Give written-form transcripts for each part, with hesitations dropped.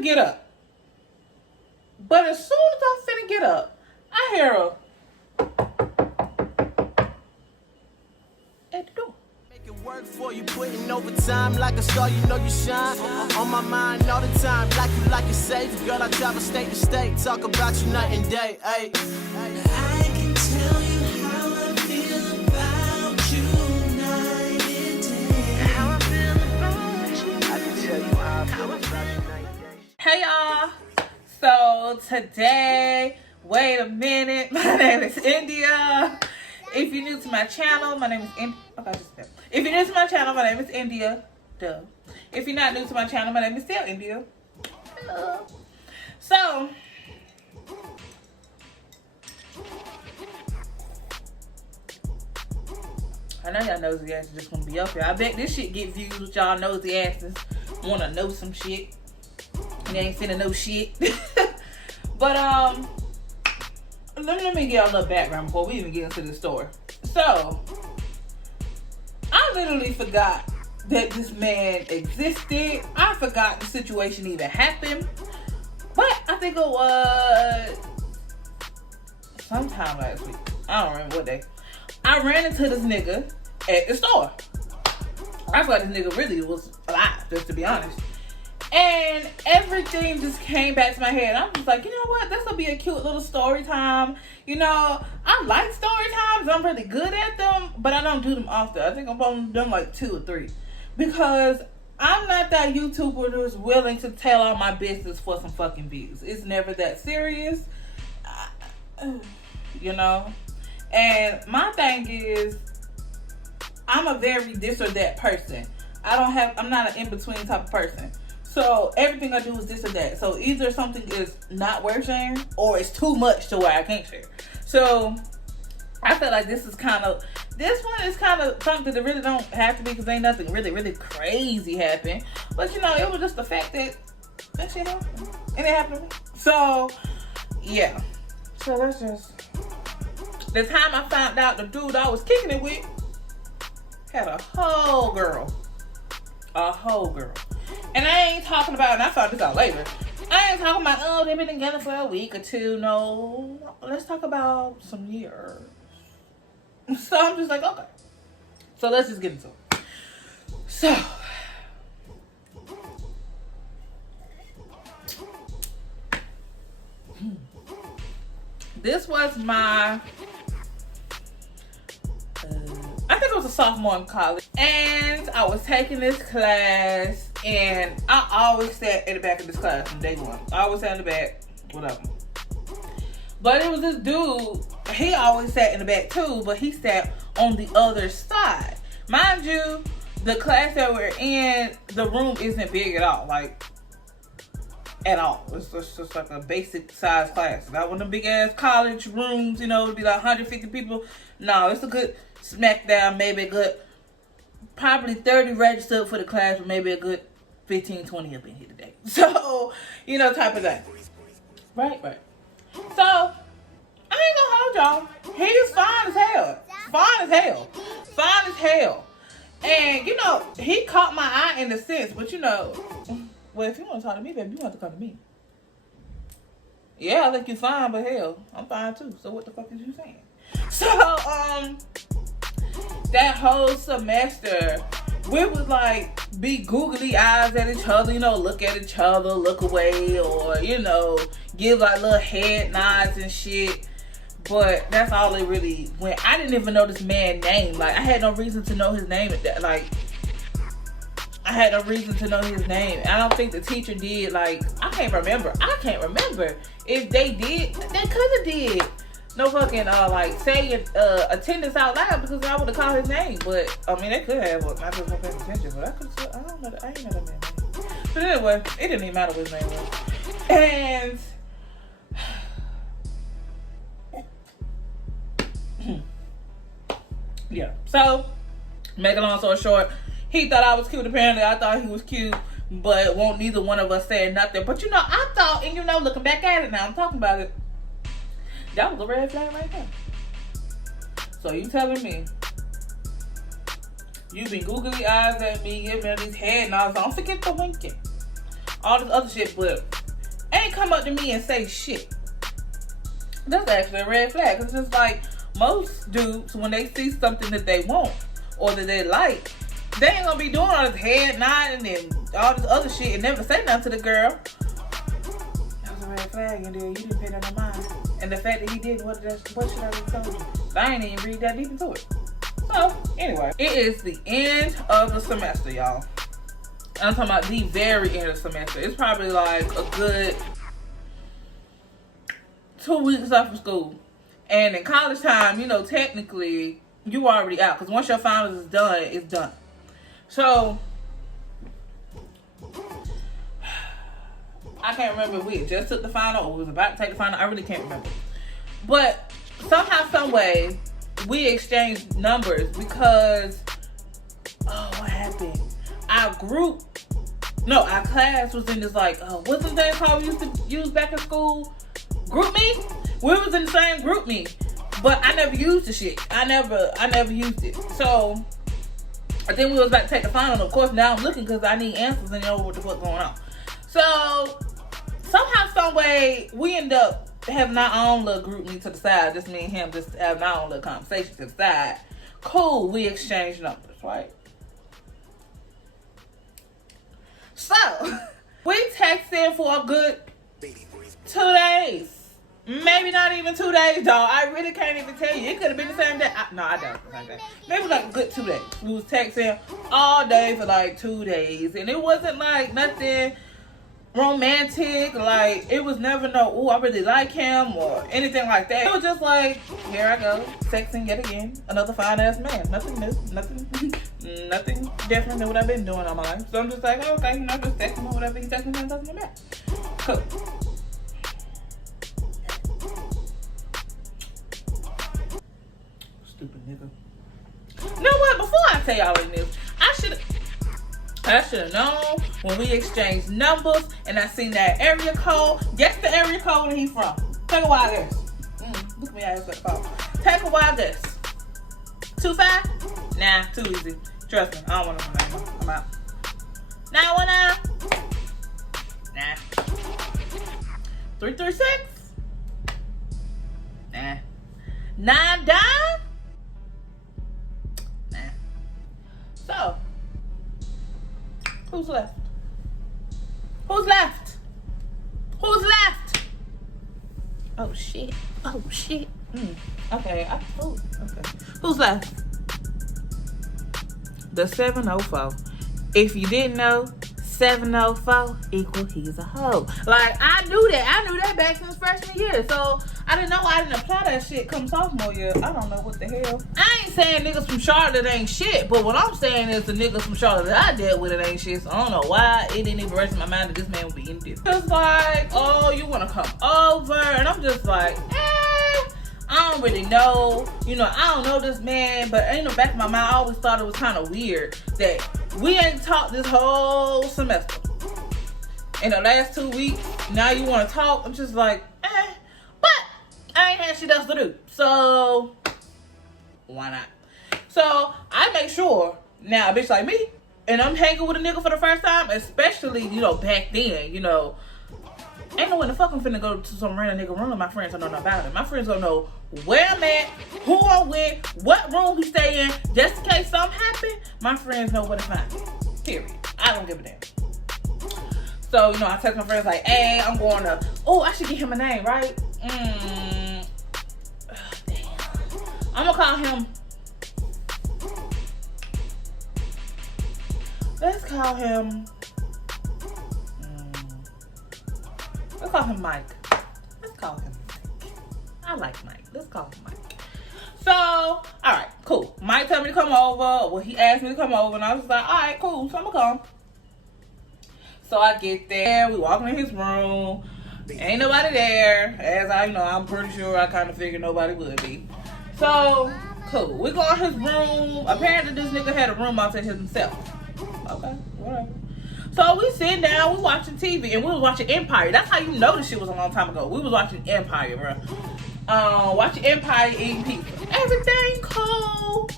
finna get up. But as soon as I'm finna get up, I hear a at the door. Make it work for you, putting overtime like a star, you know you shine. On my mind all the time, like you safe. Girl, I travel state to state, talk about you night and day. Ay. I can tell you how I feel about you night and day. How I feel about you. I can tell you how I feel about you night and day. Hey y'all. So today, wait a minute. My name is India. If you're new to my channel, my name is India. Okay, just there. If you're new to my channel, my name is India. Duh. If you're not new to my channel, my name is still India. Duh. So, I know y'all nosy asses just gonna be up here. I bet this shit get views with y'all nosy asses. Wanna know some shit. And they ain't finna know shit. But let me get a little background before we even get into the story. So, I literally forgot that this man existed. I forgot the situation even happened. But I think it was sometime last week. I don't remember what day. I ran into this nigga at the store. I thought this nigga really was alive, just to be honest. And everything just came back to my head. I'm just like, you know what? This will be a cute little story time. You know, I like story times. I'm really good at them, but I don't do them often. I think I've only done like 2 or 3. Because I'm not that YouTuber who's willing to tell all my business for some fucking views. It's never that serious. You know? And my thing is, I'm a very this or that person. I'm not an in-between type of person. So everything I do is this or that. So either something is not worth sharing or it's too much to where I can't share. So I feel like this one is kind of something that really don't have to be, because ain't nothing really, really crazy happen. But you know, it was just the fact that shit happened. And it happened to me. So yeah. So let's just, the time I found out the dude I was kicking it with had a whole girl. A whole girl. And I ain't talking about, and I found this out later, I ain't talking about, oh, they've been together for a week or 2. No. Let's talk about some years. So I'm just like, okay. So let's just get into it. So. This was my, I think it was a sophomore in college, and I was taking this class, and I always sat in the back of this class from day one. I always sat in the back, whatever. But it was this dude, he always sat in the back too, but he sat on the other side. Mind you, the class that we're in, the room isn't big at all, like, at all. It's just like a basic size class. Not one of them big ass college rooms, you know, it'd be like 150 people. No, it's a good smack down, maybe a good, probably 30 registered for the class, but maybe a good 15, 20 up in here today. So, you know, type of thing. Right. So, I ain't gonna hold y'all. He's fine as hell. Fine as hell. And, you know, he caught my eye in a sense, but you know, well, if you want to talk to me, baby, you want to come to me. Yeah, I think you fine, but hell, I'm fine too. So what the fuck is you saying? So, that whole semester, we would like be googly eyes at each other, you know, look at each other, look away, or, you know, give like little head nods and shit. But that's all it really went. I didn't even know this man's name. Like, I had no reason to know his name at that. Like, I had no reason to know his name. I don't think the teacher did. Like, I can't remember. If they did, they could have did. No fucking, like, saying attendance out loud, because I would have called his name. But, I mean, they could have. But I just wasn't paying attention. But I could have, I don't know. I ain't know that man's name. But anyway, it didn't even matter what his name was. And yeah. So, make a long story short, he thought I was cute. Apparently, I thought he was cute. But won't neither one of us say nothing. But, you know, I thought, and you know, looking back at it now, I'm talking about it, that was a red flag right there. So you telling me you been googly eyes at me, giving me these head nods? Don't forget the winking. all this other shit, but ain't come up to me and say shit. That's actually a red flag. Cause it's like most dudes, when they see something that they want or that they like, they ain't gonna be doing all this head nodding and all this other shit and never say nothing to the girl. That was a red flag, and then you didn't pay that no mind. And the fact that he did, what should I have told you? I ain't even read that deep into it. So, anyway, it is the end of the semester, y'all. I'm talking about the very end of the semester. It's probably like a good 2 weeks off of school. And in college time, you know, technically, you already out. Because once your finals is done, it's done. So, I can't remember if we had just took the final or was about to take the final. I really can't remember. But somehow, some way, we exchanged numbers because, what happened? Our class was in this like, what's the thing called we used to use back in school? Group me? We was in the same group me, but I never used the shit. I never used it. So, I think we was about to take the final. And of course, now I'm looking because I need answers and know what the fuck going on. So, somehow, some way, we end up having our own little group me to the side. Just me and him just having our own little conversation to the side. Cool, we exchanged numbers, right? So, we texted for a good 2 days. Maybe not even 2 days, dog. I really can't even tell you. It could have been the same day. No, I doubt it. Maybe like a good 2 days. We was texting all day for like 2 days. And it wasn't like nothing romantic. Like, it was never no, I really like him or anything like that. It was just like, here I go, texting yet again. Another fine-ass man. Nothing new. Nothing different than what I've been doing all my life. So I'm just like, okay, you know, just texting or whatever. He texting me, doesn't matter. Cool. Stupid nigga. You know what? Before I tell y'all this, I should have known when we exchanged numbers and I seen that area code. Guess the area code where he from. Take a wild guess. Look at me out the phone. Take a wild guess. 25? Nah, too easy. Trust me, I don't want to know. I'm out. 919? Nah. 336? Nah. 9 dime? Nah. So, who's left? Who's left? Who's left? Oh shit. Okay. Okay. Who's left? The 704. If you didn't know, 704 equal he's a hoe. Like, I knew that back since freshman year. So I didn't know I didn't apply that shit come sophomore year. I don't know what the hell. I ain't saying niggas from Charlotte ain't shit, but what I'm saying is the niggas from Charlotte that I dealt with it ain't shit. So I don't know why it didn't even register in my mind that this man would be in this. It's like, oh, you wanna come over? And I'm just like, I don't really know. You know, I don't know this man, but in the back of my mind, I always thought it was kind of weird that we ain't talked this whole semester. In the last 2 weeks, now you want to talk? I'm just like, but I ain't had shit else to do. So, why not? So, I make sure, now a bitch like me, and I'm hanging with a nigga for the first time, especially, you know, back then, you know, ain't no way the fuck I'm finna go to some random nigga room. My friends don't know nothing about it. My friends don't know where I'm at, who I'm with, what room he stay in. Just in case something happen, my friends know where to find me. Period. I don't give a damn. So, you know, I text my friends like, hey, I'm going to, I should give him a name, right? Damn. I'm gonna call him. Let's call him Mike. I like Mike. Let's call him Mike. So, all right, cool. Mike told me to come over. Well, he asked me to come over, and I was like, all right, cool. So I'm gonna come. So I get there. We walk in his room. Ain't nobody there. As I'm pretty sure I kind of figured nobody would be. So, cool. We go in his room. Apparently, this nigga had a room all to himself. Okay, whatever. So we sitting down, we watching TV, and we was watching Empire. That's how you know this shit was a long time ago. We was watching Empire, bro. Watching Empire, eating pizza. Everything cool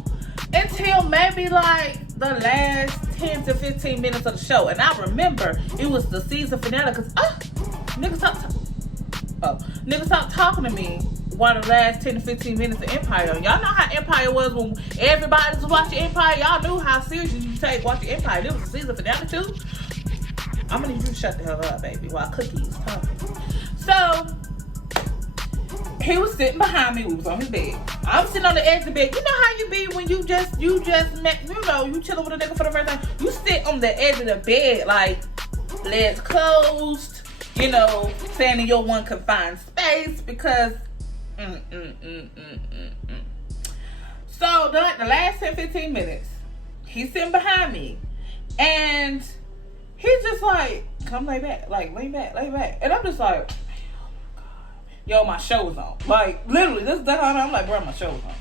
until maybe like the last 10 to 15 minutes of the show. And I remember it was the season finale because niggas stopped talking to me while the last 10 to 15 minutes of Empire. Y'all know how Empire was when everybody was watching Empire. Y'all knew how serious you take watching Empire. It was the season finale too. I'm gonna need you to shut the hell up, baby, while Cookie was talking. So he was sitting behind me. We was on his bed. I'm sitting on the edge of the bed. You know how you be when you just met, you chilling with a nigga for the first time. You sit on the edge of the bed, like legs closed, staying in your one confined space because. So the last 10-15 minutes, he's sitting behind me, and he's just like, "Come lay back, lay back." And I'm just like, yo, my show is on. Like, literally, this is the time I'm like, bro, my show is on.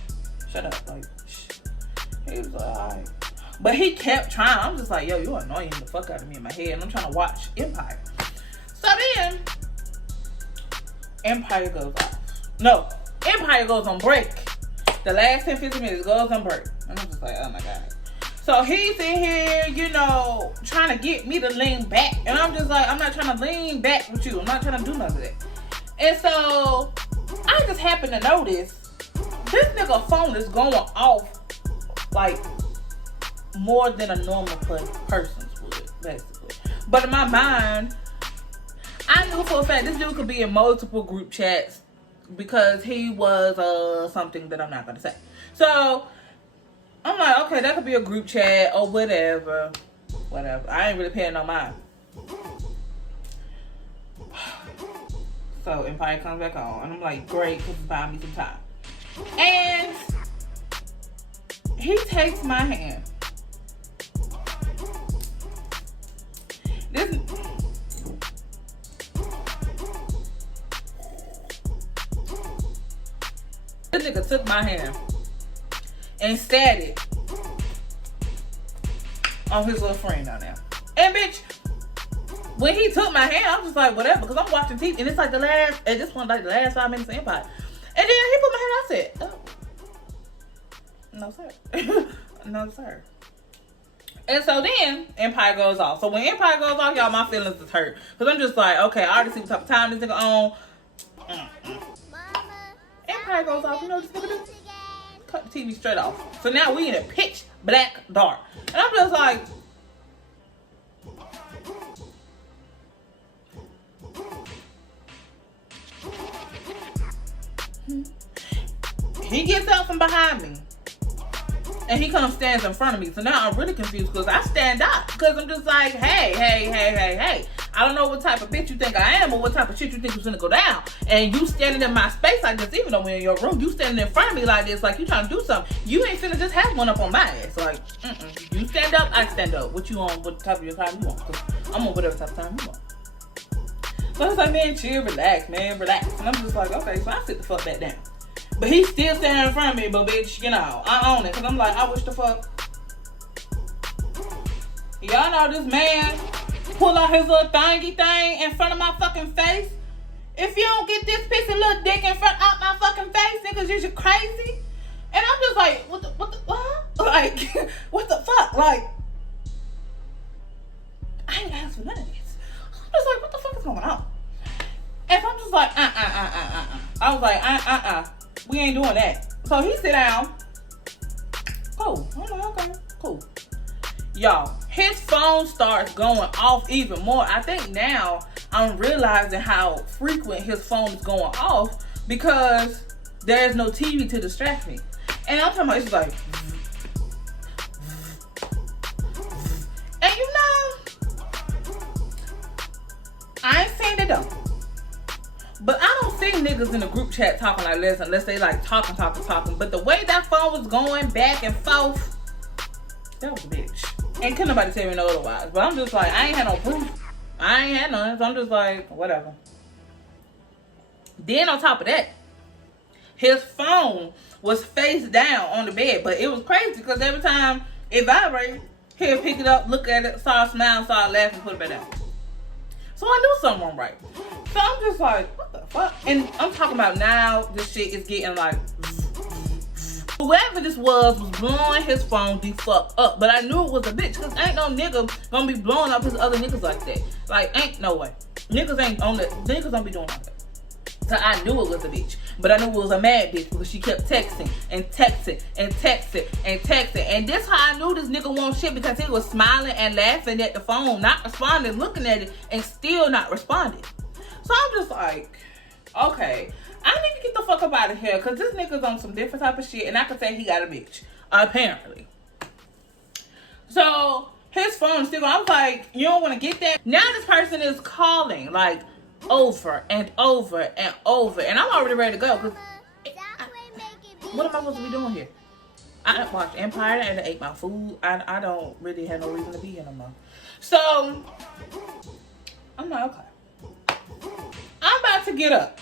Shut up. Like, shh. He was like, all right. But he kept trying. I'm just like, yo, you annoying the fuck out of me in my head. And I'm trying to watch Empire. So then, Empire goes off. No, Empire goes on break. The last 10-15 minutes goes on break. And I'm just like, oh my God. So he's in here, trying to get me to lean back. And I'm just like, I'm not trying to lean back with you. I'm not trying to do none of that. And so, I just happened to notice this nigga phone is going off like more than a normal person's would, basically. But in my mind, I knew for a fact this dude could be in multiple group chats because he was something that I'm not going to say. So, I'm like, okay, that could be a group chat or whatever. I ain't really paying no mind. So Empire comes back on, and I'm like, great, because it's buying me some time. And he takes my hand. This nigga took my hand and sat it on his little friend down there. And bitch, when he took my hand, I'm just like, whatever, because I'm watching TV, and it's like the last 5 minutes of Empire. And then he put my hand, I said, oh, no sir. No sir. And so then, Empire goes off. So when Empire goes off, y'all, my feelings is hurt. Because I'm just like, okay, I already see what type of time this nigga on. Empire goes off, you know what this nigga do? Cut the TV straight off. So now we in a pitch black dark. And I'm just like, he gets out from behind me and he comes stands in front of me. So now I'm really confused because I stand up because I'm just like, hey. I don't know what type of bitch you think I am or what type of shit you think is gonna go down. And you standing in my space like this, even though we're in your room, you standing in front of me like this, like you trying to do something. You ain't finna just have one up on my ass. Like, you stand up, I stand up. What you on? What type of your time you want? Cause I'm on whatever type of time you want. So I was like, man, chill, relax, man, relax. And I'm just like, okay, so I sit the fuck back down. But he's still standing in front of me, but bitch, I own it. Cause I'm like, I wish the fuck. Y'all know this man pull out his little thingy thing in front of my fucking face. If you don't get this pissy little dick out my fucking face, niggas, you're crazy. And I'm just like, what? Like, what the fuck? Like, I ain't asked for none of this. I'm just like, what the fuck is going on? And so I'm just like, I was like, we ain't doing that. So he sit down. Cool. I'm like, okay, cool. Y'all, his phone starts going off even more. I think now I'm realizing how frequent his phone is going off because there's no TV to distract me. And I'm talking about, it's like, and I ain't saying they don't. But I don't see niggas in the group chat talking like this unless they like talking. But the way that phone was going back and forth, that was a bitch. And couldn't nobody tell me no otherwise. But I'm just like, I ain't had no proof. I ain't had none. So I'm just like, whatever. Then on top of that, his phone was face down on the bed. But it was crazy because every time it vibrated, he'd pick it up, look at it, start smiling, start laughing, put it back down. So I knew something wrong right. So I'm just like, what the fuck? And I'm talking about now, this shit is getting like, Whoever this was blowing his phone the fuck up. But I knew it was a bitch, because ain't no nigga gonna be blowing up his other niggas like that. Like, ain't no way. Niggas ain't on that. Niggas don't be doing like that. So I knew it was a bitch. But I knew it was a mad bitch because she kept texting and texting and texting and texting. And this how I knew this nigga won't shit, because he was smiling and laughing at the phone, not responding, looking at it, and still not responding. So I'm just like, okay, I need to get the fuck up out of here, because this nigga's on some different type of shit, and I can say he got a bitch, apparently. So his phone is still going. I was like, you don't want to get that? Now this person is calling, like, over and over and over, and I'm already ready to go, because what am I supposed to be doing here? I watched Empire and I ate my food. I don't really have no reason to be here no more. So I'm like, okay, I'm about to get up,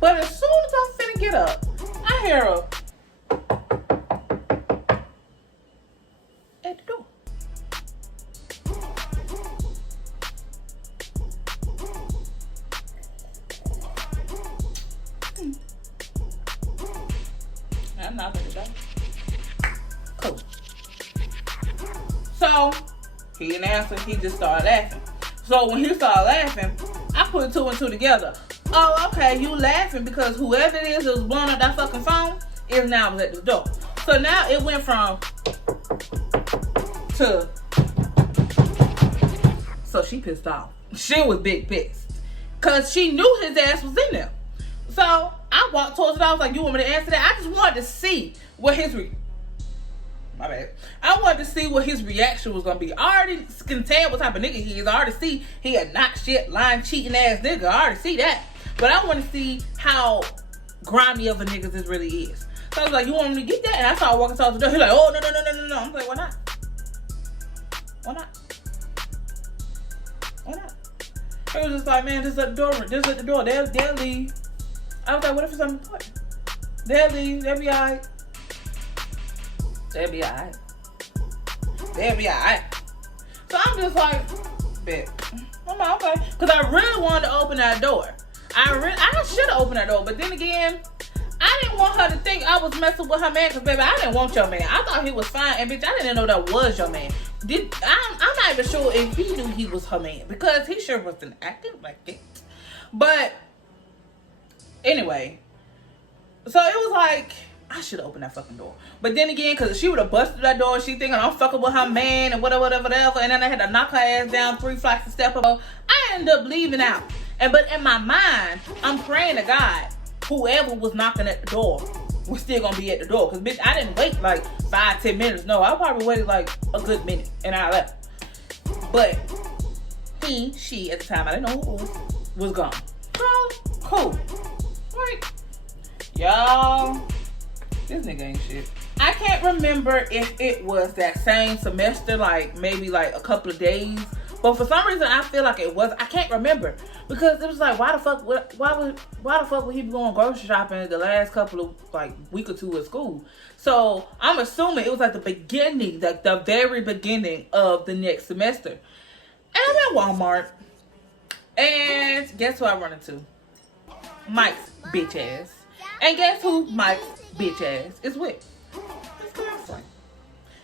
but as soon as I'm finna get up, I hear a at the door. I'm not gonna go. Cool. So he didn't answer. He just started laughing. So when he started laughing, I put two and two together. Oh, okay, you laughing because whoever it is that was blowing up that fucking phone is now at the door. So now it went from to. So she pissed off. She was big pissed, cause she knew his ass was in there. So I walked towards it. I was like, you want me to answer that? I just wanted to see what his my bad. I wanted to see what his reaction was gonna be. I already can tell what type of nigga he is. I already see he a not shit, lying, cheating ass nigga. I already see that. But I want to see how grimy of a nigga this really is. So I was like, you want me to get that? And I started walking towards the door. He's like, oh, no. I'm like, why not? Why not? Why not? He was just like, man, just let the door. Just let the door. They'll leave. I was like, what if it's something important? They'll leave. They'll be alright. They'll be alright. They'll be alright. So I'm just like, bet. I'm like, okay. Because I really wanted to open that door. I should have opened that door. But then again, I didn't want her to think I was messing with her man. Because, baby, I didn't want your man. I thought he was fine. And, bitch, I didn't know that was your man. I'm not even sure if he knew he was her man. Because he sure wasn't acting like it. But anyway, so it was like, I should have opened that fucking door. But then again, because she would have busted that door, she thinking I'm fucking with her man and whatever. And then I had to knock her ass down 3 flights of steps. I ended up leaving out. But in my mind, I'm praying to God, whoever was knocking at the door was still going to be at the door. Because, bitch, I didn't wait like 5-10 minutes. No, I probably waited like a good minute and I left. But she, at the time, I didn't know who it was gone. So, cool. Right. Y'all, this nigga ain't shit. I can't remember if it was that same semester, like maybe like a couple of days. But for some reason, I feel like it was. I can't remember. Because it was like, why the fuck would he be going grocery shopping the last couple of like week or two of school? So I'm assuming it was like the beginning, like the very beginning of the next semester. And I'm at Walmart. And guess who I run into? Mike's bitch ass. And guess who Mike's bitch ass is with? His girlfriend.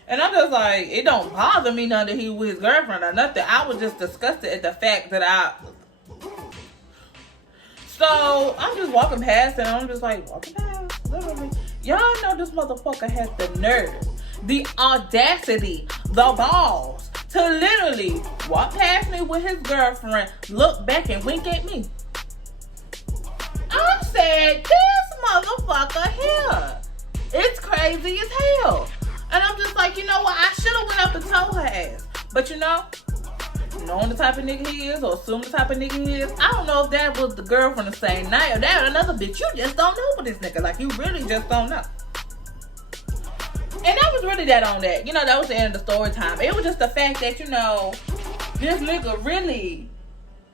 And I'm just like, it don't bother me none that he with his girlfriend or nothing. I was just disgusted at the fact that So I'm just walking past and I'm just like, walking past, literally. Y'all know this motherfucker has the nerve, the audacity, the balls to literally walk past me with his girlfriend, look back and wink at me. I said, this motherfucker here. It's crazy as hell. And I'm just like, you know what? I should have went up and told her ass. But you know, knowing the type of nigga he is, or assuming the type of nigga he is, I don't know if that was the girl from the same night or that was another bitch. You just don't know with this nigga. Like, you really just don't know. And that was really that on that. You know, that was the end of the story time. It was just the fact that, you know, this nigga really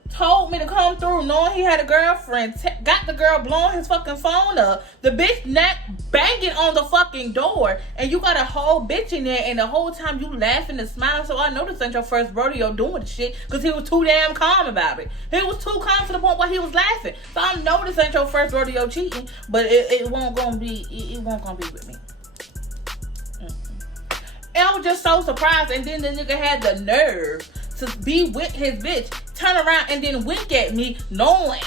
told me to come through knowing he had a girlfriend, got the girl blowing his fucking phone up, the bitch neck banging on the fucking door, and you got a whole bitch in there, and the whole time you laughing and smiling. So I know this ain't your first rodeo doing the shit, because he was too damn calm about it. He was too calm to the point where he was laughing. So I know this ain't your first rodeo cheating, but it won't gonna be with me. And I was just so surprised, and then the nigga had the nerve to be with his bitch, turn around and then wink at me, knowing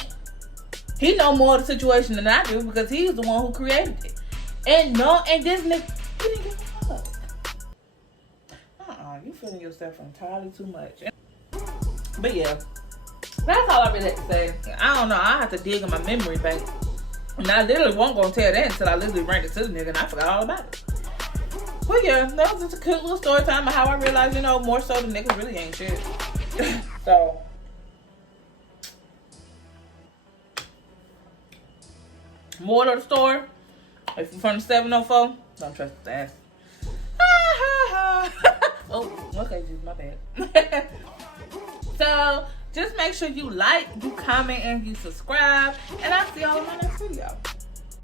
he know more of the situation than I do, because he's the one who created it. And this nigga, he didn't give a fuck. You feeling yourself entirely too much. But yeah, that's all I really have to say. I don't know, I have to dig in my memory bank. And I literally wasn't gonna tell that until I literally ran into the nigga and I forgot all about it. But yeah, that was just a cute little story time of how I realized, more so the niggas really ain't shit. So, moral of the story, if you're from the 704, don't trust the ass. Oh, okay, just my bad. So, just make sure you like, you comment, and you subscribe. And I'll see y'all in my next video.